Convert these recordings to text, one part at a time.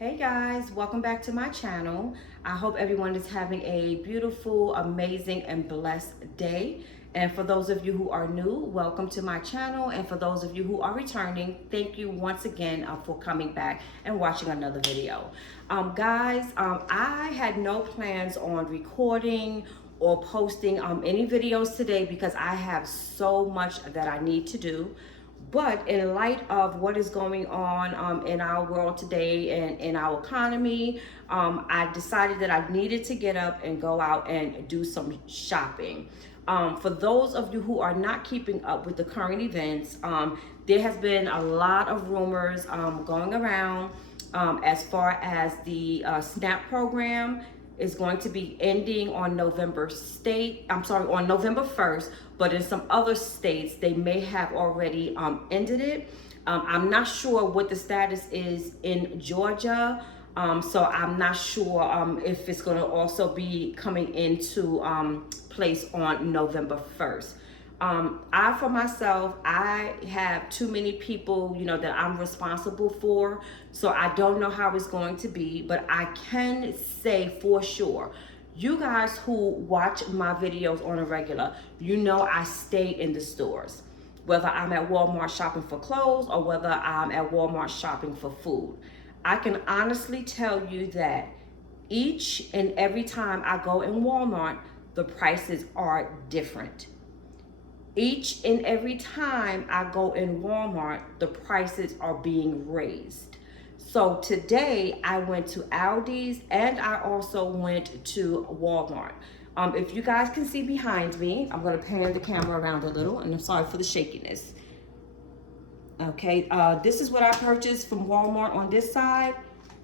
Hey guys, welcome back to my channel. I hope everyone is having a beautiful, amazing, and blessed day. And for those of you who are new, welcome to my channel. And for those of you who are returning, thank you once again for coming back and watching another video. Guys, I had no plans on recording or posting any videos today because I have so much that I need to do. But in light of what is going on in our world today and in our economy, I decided that I needed to get up and go out and do some shopping. For those of you who are not keeping up with the current events, there has been a lot of rumors going around as far as the SNAP program is going to be ending on on November 1st, but in some other states, they may have already ended it. I'm not sure what the status is in Georgia. So I'm not sure if it's going to also be coming into place on November 1st. For myself, I have too many people, that I'm responsible for. So I don't know how it's going to be, but I can say for sure, you guys who watch my videos on a regular, I stay in the stores. Whether I'm at Walmart shopping for clothes or whether I'm at Walmart shopping for food. I can honestly tell you that each and every time I go in Walmart, the prices are different. Each and every time I go in Walmart, the prices are being raised. So today I went to Aldi's and I also went to Walmart. If you guys can see behind me, I'm going to pan the camera around a little, and I'm sorry for the shakiness. Okay, this is what I purchased from Walmart on this side,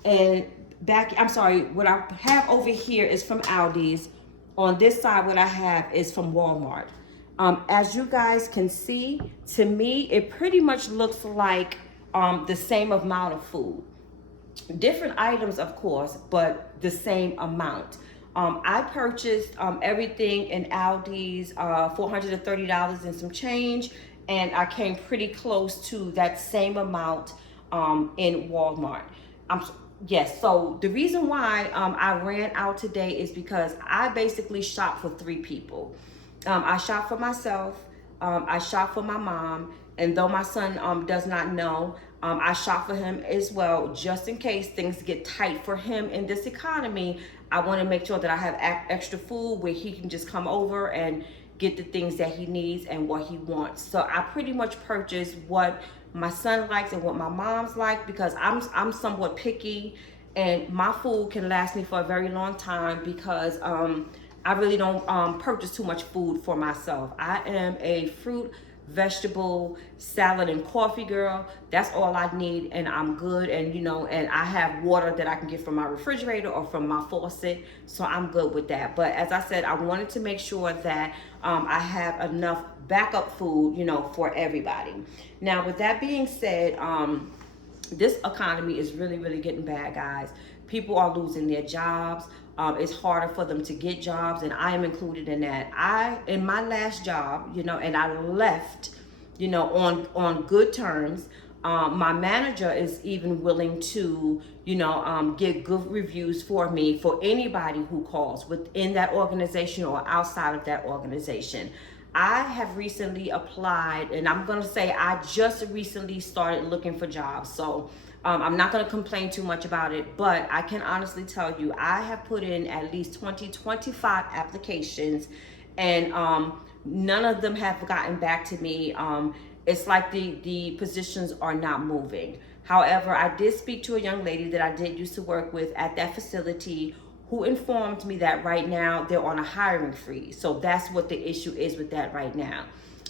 and what I have over here is from Aldi's. On this side, what I have is from Walmart. As you guys can see, to me, it pretty much looks like the same amount of food. Different items, of course, but the same amount. I purchased everything in Aldi's, $430 and some change, and I came pretty close to that same amount in Walmart. Yes, so the reason why I ran out today is because I basically shop for three people. I shop for myself, I shop for my mom, and though my son does not know, I shop for him as well, just in case things get tight for him in this economy. I want to make sure that I have extra food where he can just come over and get the things that he needs and what he wants. So I pretty much purchase what my son likes and what my mom's like, because I'm somewhat picky, and my food can last me for a very long time because I really don't purchase too much food for myself. I am a fruit, vegetable, salad, and coffee girl. That's all I need, and I'm good. And and I have water that I can get from my refrigerator or from my faucet, so I'm good with that. But as I said, I wanted to make sure that I have enough backup food, for everybody. Now, with that being said, this economy is really, really getting bad, guys. People are losing their jobs. It's harder for them to get jobs, and I am included in that. In my last job, and I left, on good terms. My manager is even willing to, get good reviews for me for anybody who calls within that organization or outside of that organization. I have recently applied, and I'm going to say I just recently started looking for jobs. So I'm not going to complain too much about it, but I can honestly tell you I have put in at least 25 applications, and none of them have gotten back to me. It's like the positions are not moving. However, I did speak to a young lady that I did used to work with at that facility, who informed me that right now they're on a hiring freeze. So that's what the issue is with that right now.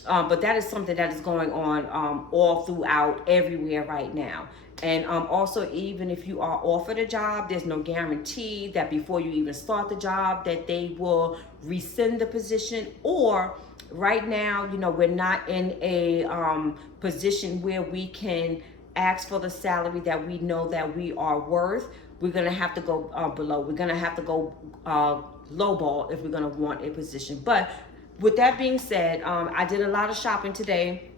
But that is something that is going on all throughout everywhere right now. And also, even if you are offered a job, there's no guarantee that before you even start the job that they will rescind the position. Or right now, we're not in a position where we can ask for the salary that we know that we are worth. We're going to have to go below. We're going to have to go lowball if we're going to want a position. But with that being said, I did a lot of shopping today.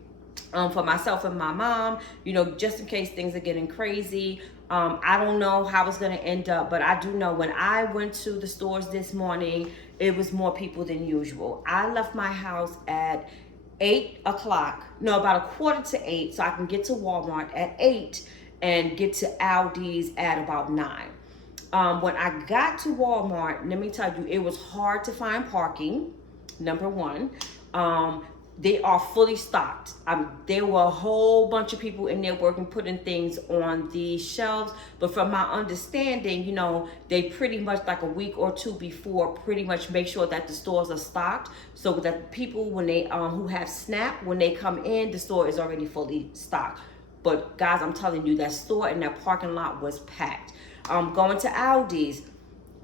for myself and my mom, you know, just in case things are getting crazy. I don't know how it's going to end up, but I do know when I went to the stores this morning, it was more people than usual. I left my house at 8 o'clock, no, about 7:45, so I can get to Walmart at 8 and get to Aldi's at about 9. When I got to Walmart, let me tell you, it was hard to find parking, number one. They are fully stocked. There were a whole bunch of people in there working, putting things on the shelves. But from my understanding, you know, they pretty much like a week or two before pretty much make sure that the stores are stocked. So that people, when they who have SNAP, when they come in, the store is already fully stocked. But guys, I'm telling you, that store and that parking lot was packed. Going to Aldi's,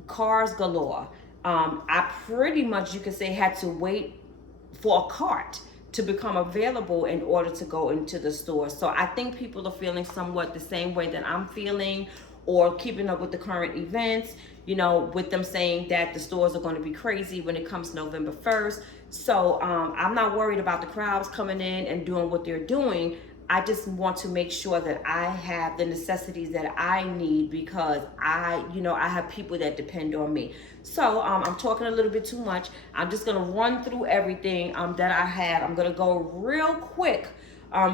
cars galore. I pretty much, you could say, had to wait for a cart to become available in order to go into the store. So I think people are feeling somewhat the same way that I'm feeling, or keeping up with the current events, you know, with them saying that the stores are going to be crazy when it comes November 1st. So I'm not worried about the crowds coming in and doing what they're doing. I just want to make sure that I have the necessities that I need, because I have people that depend on me. So I'm talking a little bit too much. I'm just gonna run through everything that I had. I'm gonna go real quick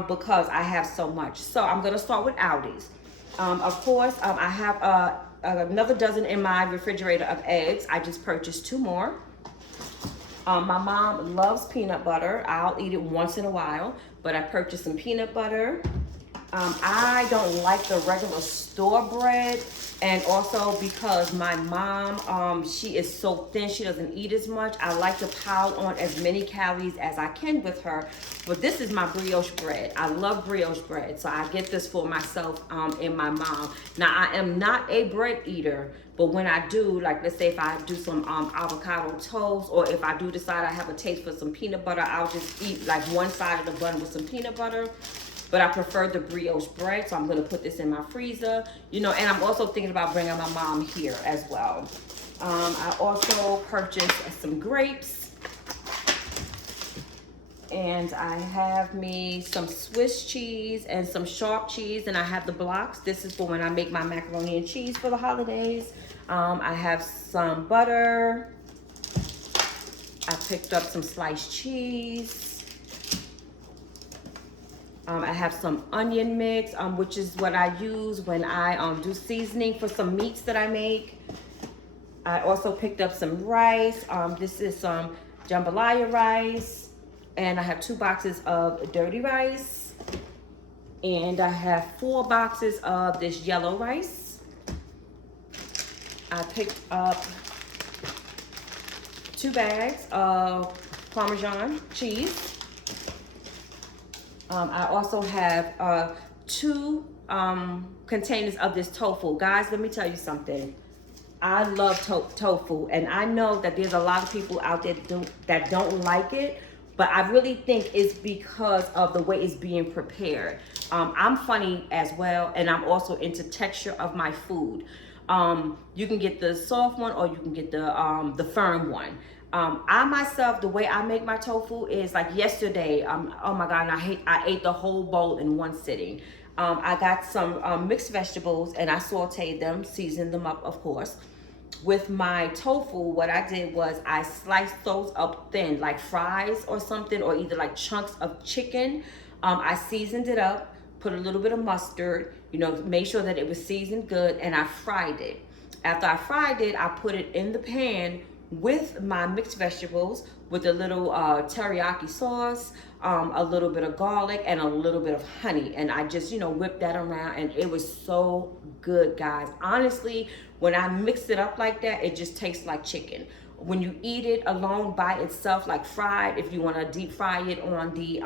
because I have so much. So I'm gonna start with Aldi's. Of course, I have another dozen in my refrigerator of eggs. I just purchased 2 more. My mom loves peanut butter. I'll eat it once in a while, but I purchased some peanut butter. I don't like the regular store bread, and also because my mom, she is so thin, she doesn't eat as much. I like to pile on as many calories as I can with her, but this is my brioche bread. I love brioche bread, so I get this for myself and my mom. Now, I am not a bread eater, but when I do, like let's say if I do some avocado toast, or if I do decide I have a taste for some peanut butter, I'll just eat like one side of the bun with some peanut butter. But I prefer the brioche bread, so I'm gonna put this in my freezer, you know, and I'm also thinking about bringing my mom here as well. I also purchased some grapes, and I have me some Swiss cheese and some sharp cheese, and I have the blocks. This is for when I make my macaroni and cheese for the holidays. I have some butter. I picked up some sliced cheese. I have some onion mix, which is what I use when I do seasoning for some meats that I make. I also picked up some rice. This is some jambalaya rice. And I have 2 boxes of dirty rice. And I have 4 boxes of this yellow rice. I picked up 2 bags of Parmesan cheese. I also have 2 containers of this tofu. Guys, let me tell you something. I love tofu, and I know that there's a lot of people out there that don't like it, but I really think it's because of the way it's being prepared. I'm funny as well, and I'm also into texture of my food. You can get the soft one, or you can get the firm one. I myself, the way I make my tofu is like yesterday. Oh my God, I ate the whole bowl in one sitting. I got some mixed vegetables, and I sauteed them, seasoned them up, of course. With my tofu, what I did was I sliced those up thin, like fries or something, or either like chunks of chicken. I seasoned it up, put a little bit of mustard, you know, made sure that it was seasoned good, and I fried it. After I fried it, I put it in the pan with my mixed vegetables, with a little teriyaki sauce, a little bit of garlic, and a little bit of honey. And I just, you know, whipped that around, and it was so good, guys. Honestly, when I mixed it up like that, it just tastes like chicken. When you eat it alone by itself, like fried, if you want to deep fry it on the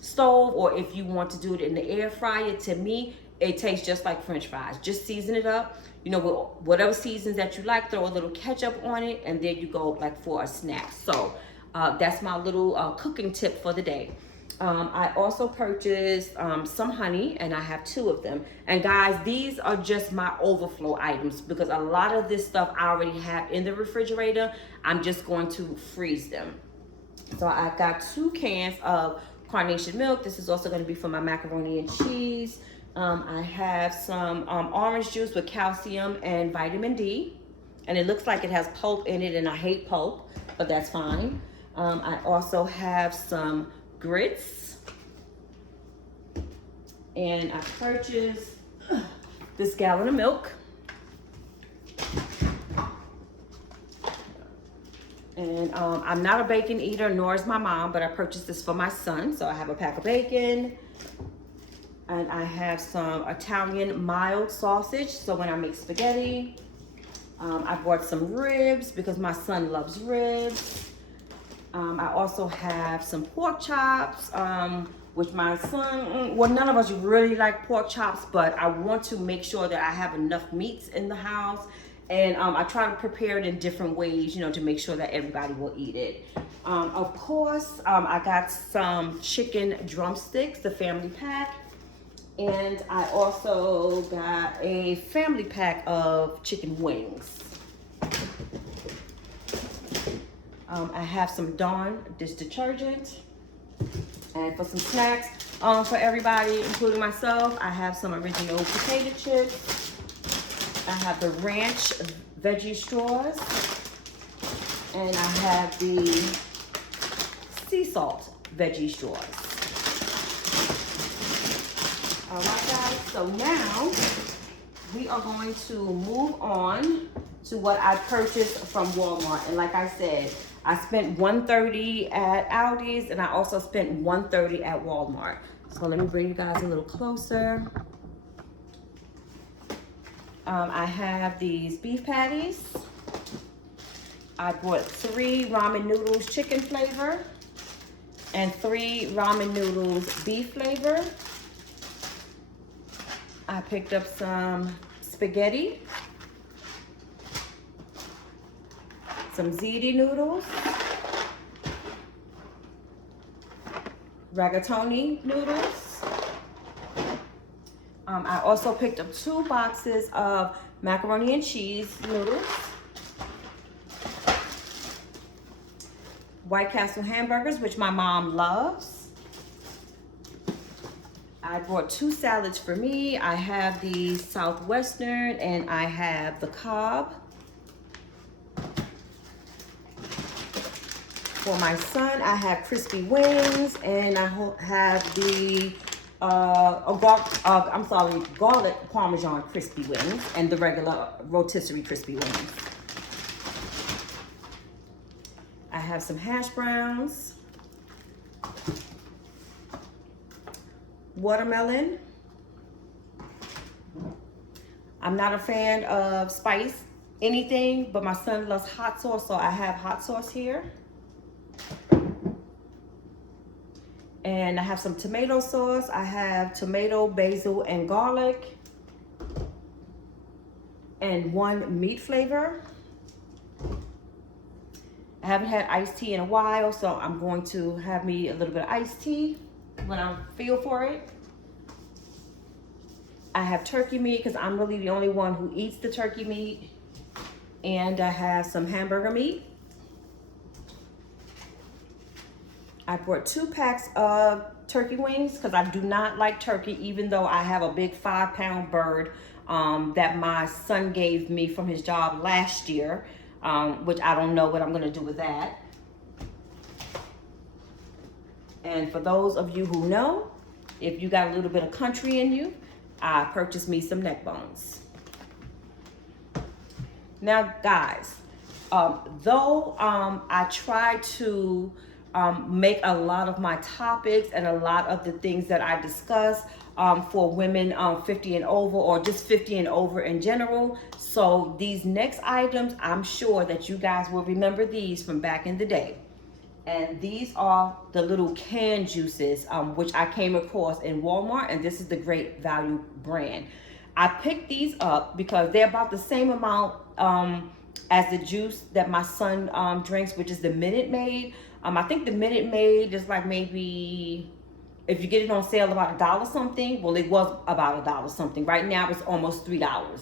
stove, or if you want to do it in the air fryer, to me, it tastes just like French fries. Just season it up, you know, with whatever seasons that you like. Throw a little ketchup on it, and there you go, like for a snack. So that's my little cooking tip for the day. I also purchased some honey, and I have 2 of them. And guys, these are just my overflow items, because a lot of this stuff I already have in the refrigerator. I'm just going to freeze them. So I got 2 cans of carnation milk. This is also going to be for my macaroni and cheese. I have some orange juice with calcium and vitamin D. And it looks like it has pulp in it, and I hate pulp, but that's fine. I also have some grits. And I purchased this gallon of milk. And I'm not a bacon eater, nor is my mom, but I purchased this for my son. So I have a pack of bacon. And I have some Italian mild sausage, so when I make spaghetti. I bought some ribs because my son loves ribs. I also have some pork chops, which my son, well, none of us really like pork chops, but I want to make sure that I have enough meats in the house. And I try to prepare it in different ways, you know, to make sure that everybody will eat it. Of course, I got some chicken drumsticks, the family pack. And I also got a family pack of chicken wings. I have some Dawn dish detergent. And for some snacks for everybody, including myself, I have some original potato chips. I have the ranch veggie straws. And I have the sea salt veggie straws. All right, guys, so now we are going to move on to what I purchased from Walmart. And like I said, I spent $130 at Aldi's, and I also spent $130 at Walmart. So let me bring you guys a little closer. I have these beef patties. I bought 3 ramen noodles chicken flavor and 3 ramen noodles beef flavor. I picked up some spaghetti, some ziti noodles, rigatoni noodles. I also picked up 2 boxes of macaroni and cheese noodles, White Castle hamburgers, which my mom loves. I brought 2 salads for me. I have the Southwestern and I have the Cobb. For my son, I have crispy wings, and I have the garlic Parmesan crispy wings and the regular rotisserie crispy wings. I have some hash browns, watermelon. I'm not a fan of spice anything, but my son loves hot sauce, so I have hot sauce here. And I have some tomato sauce. I have tomato, basil, and garlic. And 1 meat flavor. I haven't had iced tea in a while, so I'm going to have me a little bit of iced tea when I feel for it. I have turkey meat because I'm really the only one who eats the turkey meat. And I have some hamburger meat. I brought 2 packs of turkey wings because I do not like turkey, even though I have a big 5-pound bird that my son gave me from his job last year, which I don't know what I'm going to do with that. And for those of you who know, if you got a little bit of country in you, I purchased me some neck bones. Now, guys, though I try to make a lot of my topics and a lot of the things that I discuss for women 50 and over, or just 50 and over in general. So these next items, I'm sure that you guys will remember these from back in the day. And these are the little canned juices, which I came across in Walmart, and this is the Great Value brand. I picked these up because they're about the same amount as the juice that my son drinks, which is the Minute Maid. I think the Minute Maid is like maybe, if you get it on sale, about $1 something. Well, it was about $1 something. Right now it's almost $3.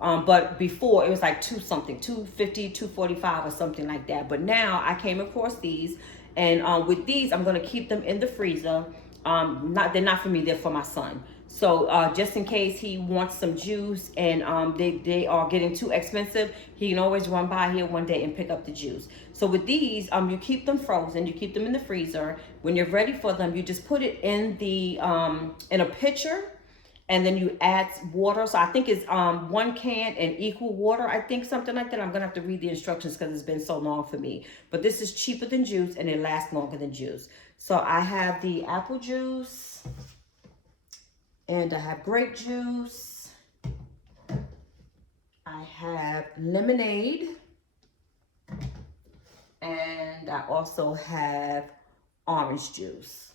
But before it was like $2 something, $2.50, $2.45 or something like that. But now I came across these, And with these, I'm gonna keep them in the freezer. They're not for me, they're for my son. So just in case he wants some juice and they are getting too expensive, he can always run by here one day and pick up the juice. So with these, you keep them frozen, you keep them in the freezer. When you're ready for them, you just put it in the in a pitcher, and then you add water. So I think it's 1 can and equal water. I think something like that. I'm gonna have to read the instructions because it's been so long for me. But this is cheaper than juice and it lasts longer than juice. So I have the apple juice and I have grape juice. I have lemonade and I also have orange juice.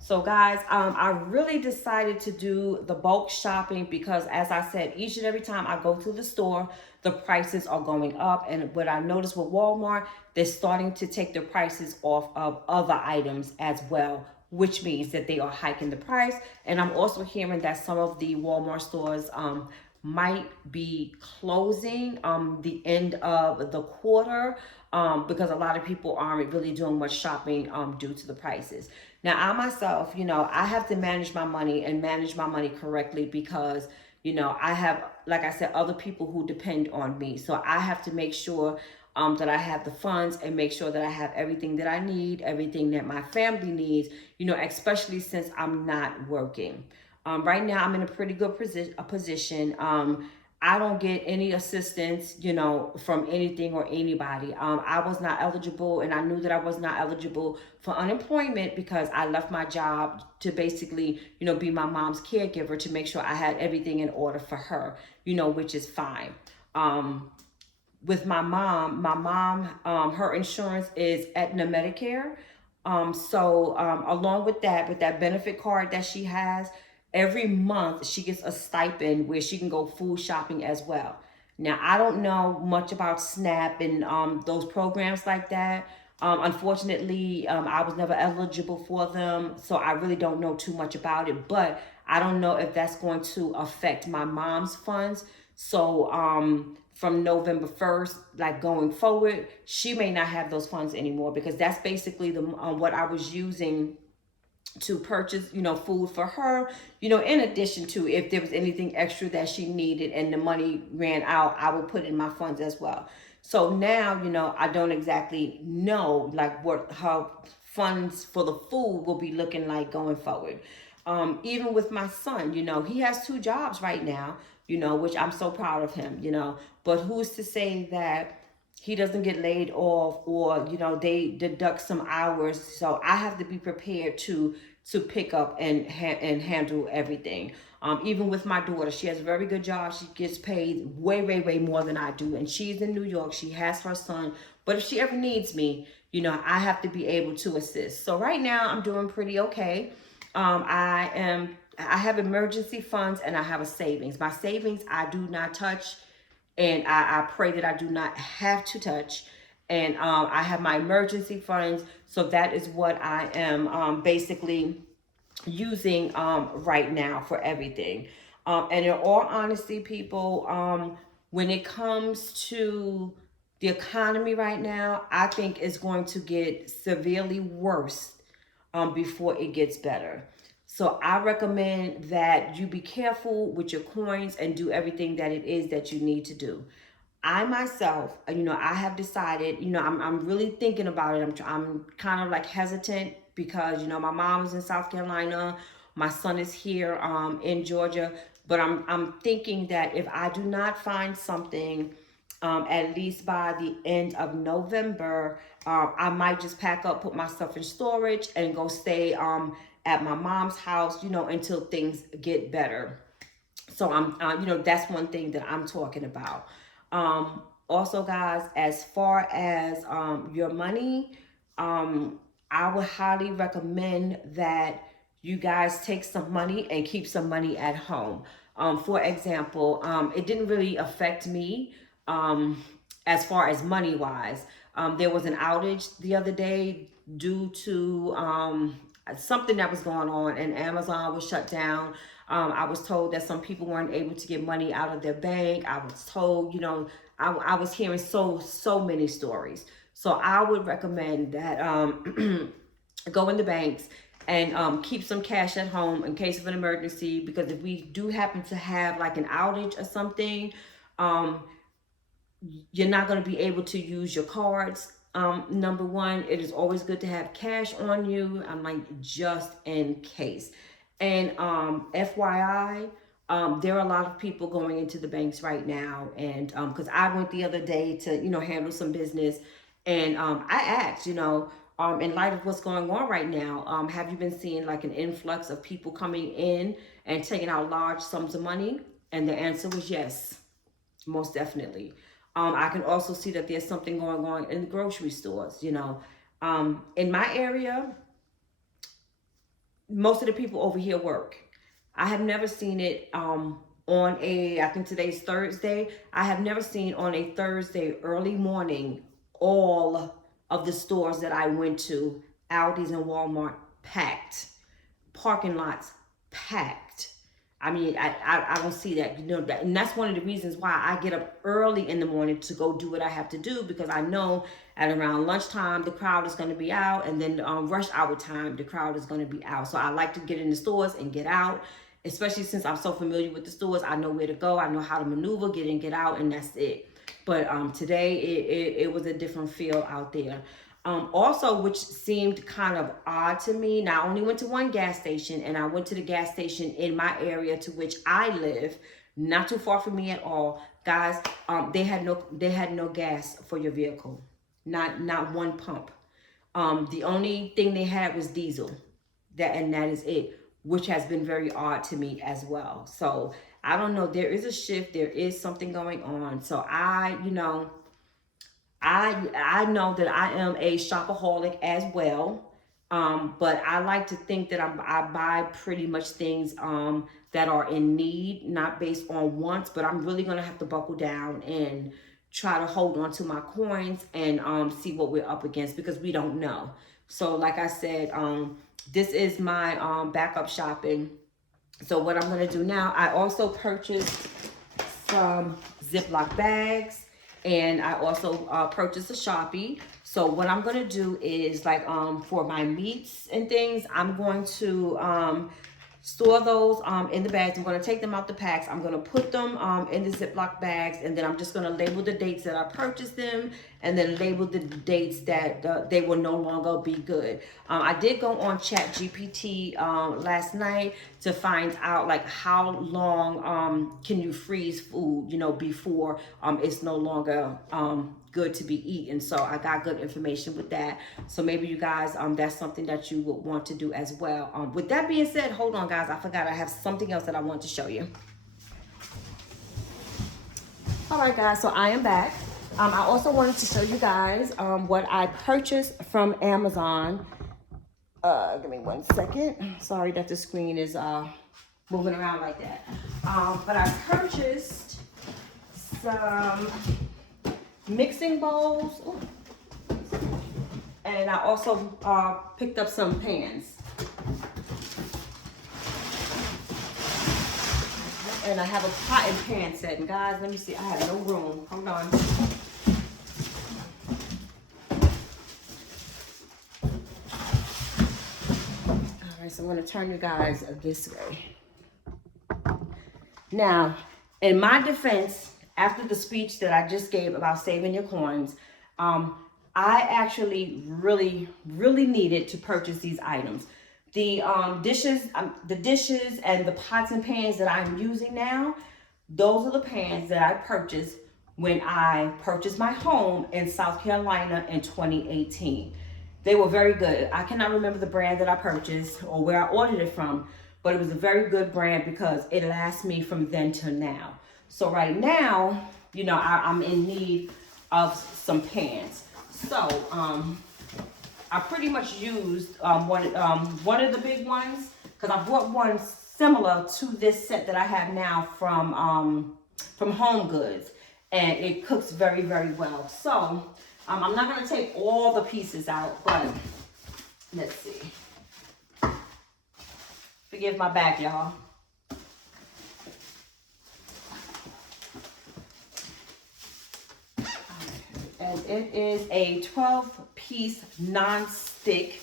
So guys, I really decided to do the bulk shopping because, as I said, each and every time I go to the store, the prices are going up. And what I noticed with Walmart, they're starting to take the prices off of other items as well, which means that they are hiking the price. And I'm also hearing that some of the Walmart stores might be closing the end of the quarter because a lot of people aren't really doing much shopping due to the prices. Now, I myself, I have to manage my money and manage my money correctly because, I have, like I said, other people who depend on me. So I have to make sure that I have the funds and make sure that I have everything that I need, everything that my family needs, especially since I'm not working. Right now, I'm in a pretty good position. I don't get any assistance, from anything or anybody. I was not eligible, and I knew that I was not eligible for unemployment because I left my job to basically, be my mom's caregiver to make sure I had everything in order for her, which is fine. With my mom, her insurance is Aetna Medicare. So along with that benefit card that she has, every month she gets a stipend where she can go food shopping as well. Now, I don't know much about SNAP and those programs like that. Unfortunately, I was never eligible for them, so I really don't know too much about it. But I don't know if that's going to affect my mom's funds. So from November 1st, like going forward, she may not have those funds anymore because that's basically the what I was using to purchase, food for her, in addition to if there was anything extra that she needed and the money ran out, I would put in my funds as well. So now, I don't exactly know like what her funds for the food will be looking like going forward. Even with my son, he has 2 jobs right now, which I'm so proud of him, but who's to say that he doesn't get laid off or they deduct some hours. So I have to be prepared to pick up and handle everything. Even with my daughter, she has a very good job. She gets paid way more than I do, and she's in New York. She has her son, but if she ever needs me, I have to be able to assist. So right now I'm doing pretty okay. I have emergency funds and I have a savings. My savings I do not touch, and I pray that I do not have to touch. And I have my emergency funds, so that is what I am basically using right now for everything. And in all honesty, people, when it comes to the economy right now, I think it's going to get severely worse before it gets better. So I recommend that you be careful with your coins and do everything that it is that you need to do. I myself, I have decided, I'm really thinking about it. I'm kind of like hesitant because, my mom is in South Carolina. My son is here in Georgia. But I'm thinking that if I do not find something at least by the end of November, I might just pack up, put my stuff in storage and go stay at my mom's house, until things get better. So that's one thing that I'm talking about. Also, guys, as far as your money, I would highly recommend that you guys take some money and keep some money at home. For example, it didn't really affect me as far as money wise. There was an outage the other day due to something that was going on, and Amazon was shut down. I was told that some people weren't able to get money out of their bank. I was told, I was hearing so many stories. So I would recommend that go in the banks and keep some cash at home in case of an emergency, because if we do happen to have like an outage or something, um, you're not going to be able to use your cards. Number one, it is always good to have cash on you. I'm like, just in case. And FYI, there are a lot of people going into the banks right now. And because I went the other day to, handle some business. And I asked, in light of what's going on right now, have you been seeing like an influx of people coming in and taking out large sums of money? And the answer was yes, most definitely. I can also see that there's something going on in the grocery stores, In my area, most of the people over here work. I have never seen it I think today's Thursday. I have never seen on a Thursday early morning all of the stores that I went to, Aldi's and Walmart, packed. Parking lots packed. I mean, I don't see that, and that's one of the reasons why I get up early in the morning to go do what I have to do, because I know at around lunchtime the crowd is going to be out, and then rush hour time the crowd is going to be out. So I like to get in the stores and get out, especially since I'm so familiar with the stores. I know where to go, I know how to maneuver, get in, get out, and that's it. But today it was a different feel out there. Also, which seemed kind of odd to me, now I only went to one gas station, and I went to the gas station in my area to which I live, not too far from me at all. Guys, they had no gas for your vehicle, not one pump. The only thing they had was diesel, that is it, which has been very odd to me as well. So I don't know, there is a shift, there is something going on. So I know that I am a shopaholic as well, but I like to think that I buy pretty much things that are in need, not based on wants. But I'm really gonna have to buckle down and try to hold on to my coins and see what we're up against, because we don't know. So like I said, this is my backup shopping. So what I'm gonna do now, I also purchased some Ziploc bags, and I also purchased a Sharpie. So what I'm gonna do is, like, for my meats and things, I'm going to store those in the bags. I'm going to take them out the packs. I'm going to put them in the Ziploc bags, and then I'm just going to label the dates that I purchased them, and then label the dates that they will no longer be good. I did go on ChatGPT last night to find out like how long can you freeze food, before it's no longer good to be eaten. So I got good information with that. So maybe you guys, that's something that you would want to do as well. With that being said, hold on guys, I forgot I have something else that I want to show you. All right guys, so I am back. I also wanted to show you guys what I purchased from Amazon. Give me 1 second. Sorry that the screen is moving around like that. But I purchased some mixing bowls. Ooh. And I also picked up some pans. And I have a pot and pan set. And guys, let me see. I have no room. Hold on. All right, so I'm going to turn you guys this way. Now, in my defense, after the speech that I just gave about saving your coins, I actually really needed to purchase these items. The dishes and the pots and pans that I'm using now, those are the pans that I purchased when I purchased my home in South Carolina in 2018. They were very good. I cannot remember the brand that I purchased or where I ordered it from, but it was a very good brand because it lasts me from then to now. So right now, I'm in need of some pans. So I pretty much used one of the big ones, because I bought one similar to this set that I have now from Home Goods, and it cooks very well. So I'm not going to take all the pieces out, but let's see. Forgive my back, y'all. And it is a 12-piece non-stick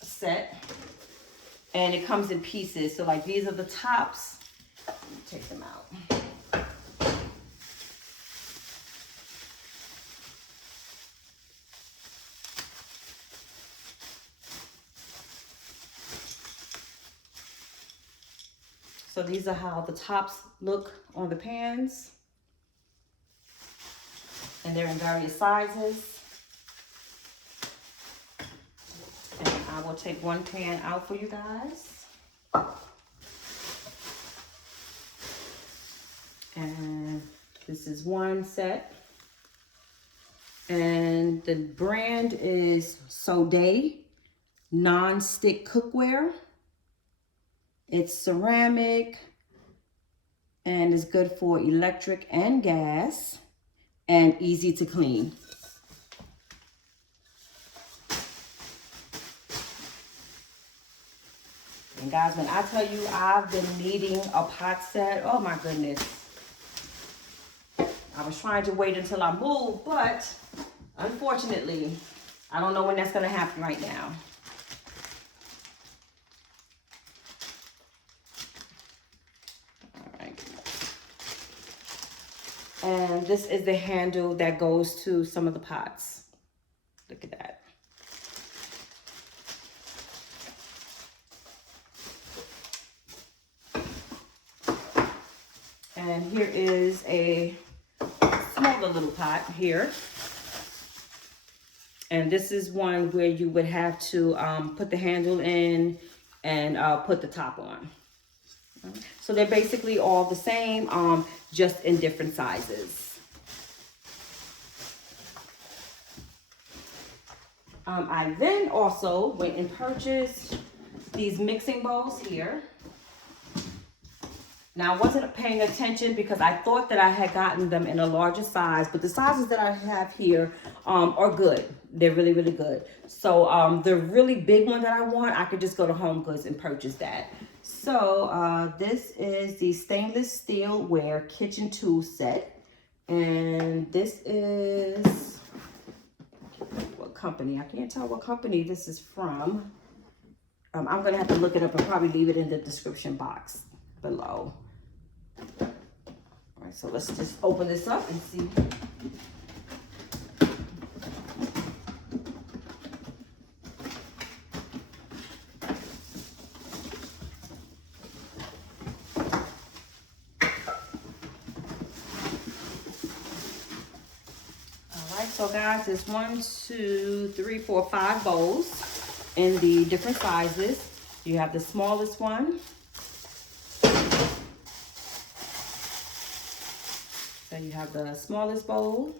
set. And it comes in pieces. So like these are the tops. Let me take them out. So these are how the tops look on the pans. And they're in various sizes. And I will take one pan out for you guys. And this is one set. And the brand is Soday non-stick cookware. It's ceramic and is good for electric and gas and easy to clean. And guys, when I tell you I've been needing a pot set, oh my goodness. I was trying to wait until I moved, but unfortunately, I don't know when that's going to happen right now. All right. And this is the handle that goes to some of the pots. Look at that. And here is a smaller little pot here. And this is one where you would have to put the handle in and put the top on. So they're basically all the same, just in different sizes. I then also went and purchased these mixing bowls here. Now, I wasn't paying attention because I thought that I had gotten them in a larger size, but the sizes that I have here are good. They're really, really good. So the really big one that I want, I could just go to Home Goods and purchase that. So this is the stainless steelware kitchen tool set. And this is, what company? I can't tell what company this is from. I'm going to have to look it up and probably leave it in the description box below. All right, so let's just open this up and see. All right, so guys, there's 1, 2, 3, 4, 5 bowls in the different sizes. You have the smallest one. So you have the smallest bowl.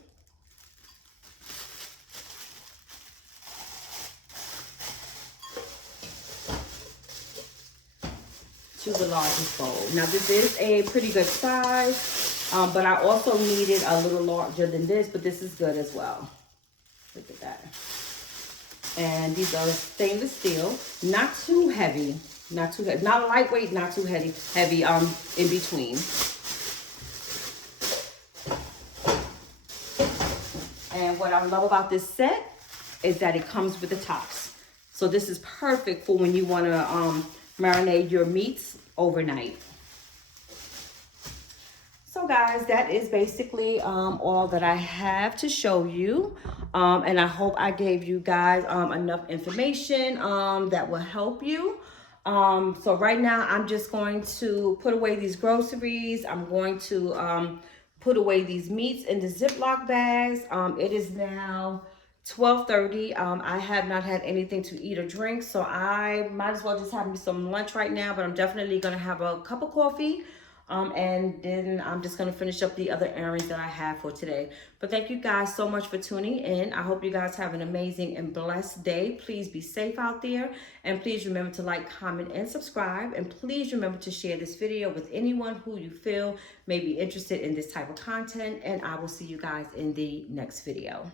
To the largest bowl. Now this is a pretty good size, but I also needed a little larger than this, but this is good as well. Look at that. And these are stainless steel, not too heavy, not lightweight, not too heavy, in between. And what I love about this set is that it comes with the tops. So this is perfect for when you want to marinate your meats overnight. So guys, that is basically all that I have to show you. And I hope I gave you guys enough information that will help you. So right now I'm just going to put away these groceries. I'm going to put away these meats in the Ziploc bags. It is now 12:30. I have not had anything to eat or drink, so I might as well just have me some lunch right now, but I'm definitely gonna have a cup of coffee. And then I'm just gonna finish up the other errands that I have for today. But thank you guys so much for tuning in. I hope you guys have an amazing and blessed day. Please be safe out there. And please remember to like, comment, and subscribe. And please remember to share this video with anyone who you feel may be interested in this type of content. And I will see you guys in the next video.